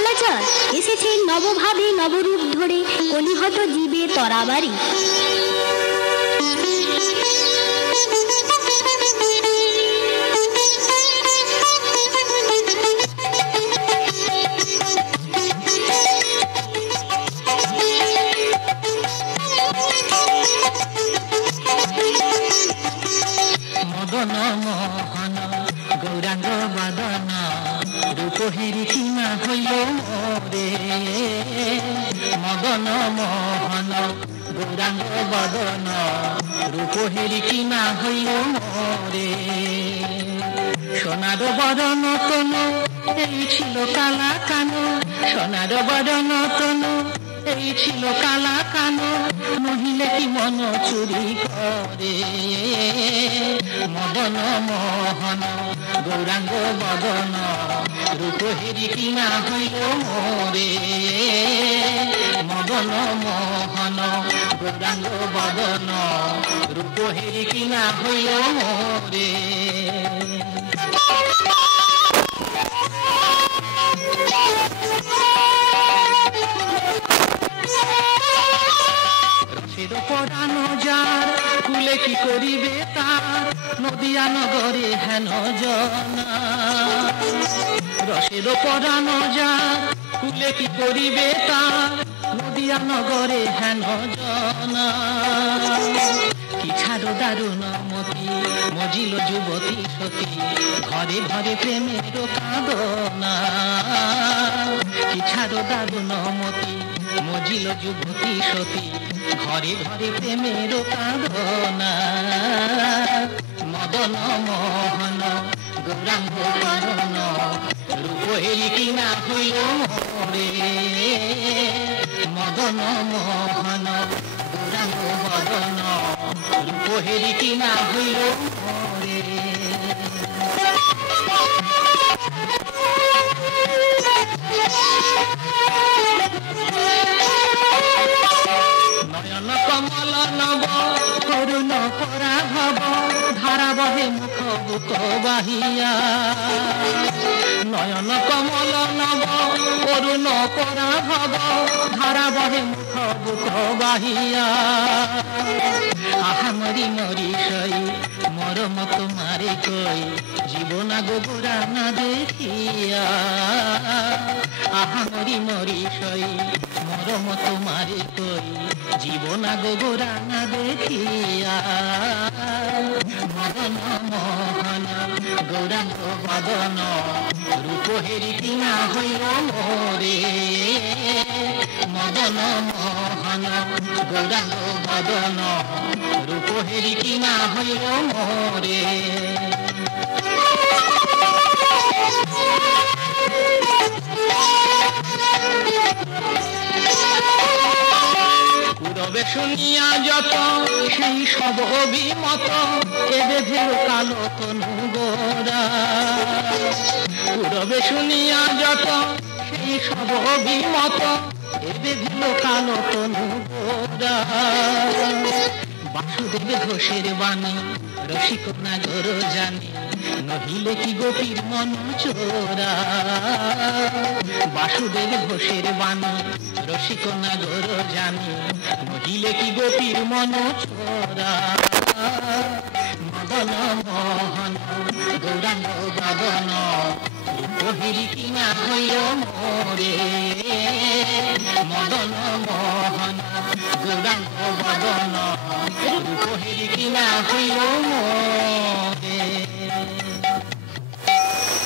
কালাচার এসেছে নবভাবে নবরূপ ধরে কলিহত জীবে তরাবারি। মদন মোহন গৌরাঙ্গ বদন রূপহেরি সীমা হইল মোরে। মদন মোহন গৌরাঙ্গ বদন রূপহেরি সীমা হইল মোরে। সোনার বদন তনু এই ছিল কালা কানো, সোনার বদন তনু এই ছিল কালা কানো, নহিলে কি মন চুরি করে। মদন মোহন গৌরাঙ্গ বদন রূপহেরি কিনা হইল মোরে। মদন মোহন গৌরাঙ্গ বদন রূপহেরি কিনা হইল মোরে। রসের পরানো যার কুলে কি করিবে তার, নদিয়া নগরে হেন জনা। রসের পরানো যার কুলে কি করিবে তার, নদিয়া নগরে হেন জনা। কি ছাড়ো দারুণ মতি মজিল যুবতী সতী, ঘরে ঘরে প্রেমের কাঁদনা। কি ছাড়ো দারুণ মতি মজিল যুবতী সতী, ঘরে ঘরে প্রেমের কাঁদনা। মদন মোহন গৌরাঙ্গ বদন রূপহেরি কিনা হইল মোরে। মদন মোহন গৌরাঙ্গ বদন রূপহেরি কিনা হইল মোরে। নয়ন কমল নব করুণ পরাভব, ধারা বহে মুখ বুক বাহিয়া। নয়ন কমল নব করুণ পরাভব, ধারা বহে মুখ বুক বাহিয়া। আহা মরি মরি সই মরম তোমারে কই, জীবনা গোবরা না দেখিয়া। আহা মরি মরি সই মরম তোমারে কই, জীবনা গোবরা না দেখিয়া। মদন মোহন গৌরাঙ্গ বদন রূপহেরি কিনা হইল মোরে। মদন মোহন গৌরাঙ্গ বদন রূপহেরি কিনা হইল মোরে। কুরবে শুনিয়া যত সেই সব অভিমত, এবে ভেল কালো তনু গোরা। কুরবে শুনিয়া যত সেই সব অভিমত, এবে ভেল কালো তনু গোরা। বাসুদেব ঘোষের বাণী রসিক নাগর জানি, নহিলে কি গোপীর মন চোরা। বাসুদেব ঘোষের বাণী রসিক নাগর জানি, নহিলে কি গোপীর মন চোরা। মদন মোহন গৌরাঙ্গ বদন রূপহেরি কিনা হইল মোরে। মদন মোহন গৌরাঙ্গ বদন রূপহেরি কিনা হইল মোরে।